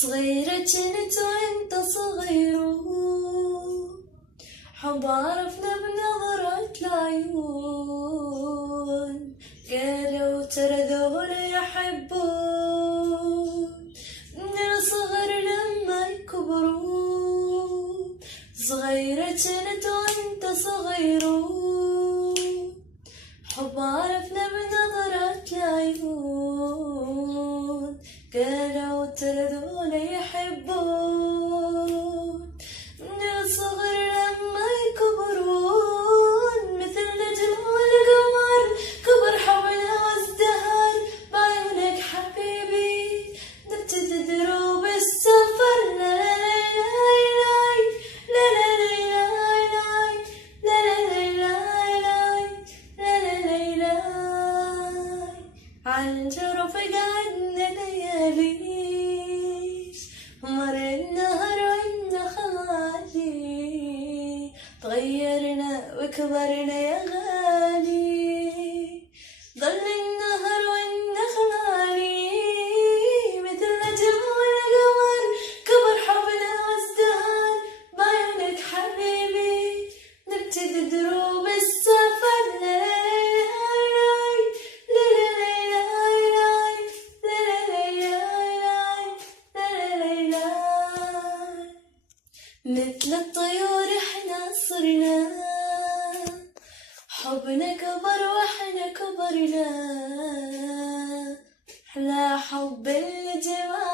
صغيرة كنت وانت صغير، حب عرفنا بنظرة العيون، قالوا ترى ذول يحبون من الصغر لما يكبرون. صغيرة كنت وانت صغير، حب عرفنا بنظرة العيون، قالوا ترى ذول يحبون من الصغر لما يكبرون. مثل نجم والقمر كبر حولنا وازدهر، بعيونك حبيبي نبتدي دروب السفر. لا لا لا لا لا لا لا لا لا لا عالجرف قعدنا ليالي، مر النهر وإنا خالي، تغيرنا وكبرنا يا غالي. ضل النهر وإنا خالي، مثل نجم والقمر كبر حولنا وازدهر، بعيونك حبيبي نبتدي دروب السفر. مثل الطيور احنا صرنا، حبنا كبر واحنا كبرنا، احلى حب الجمال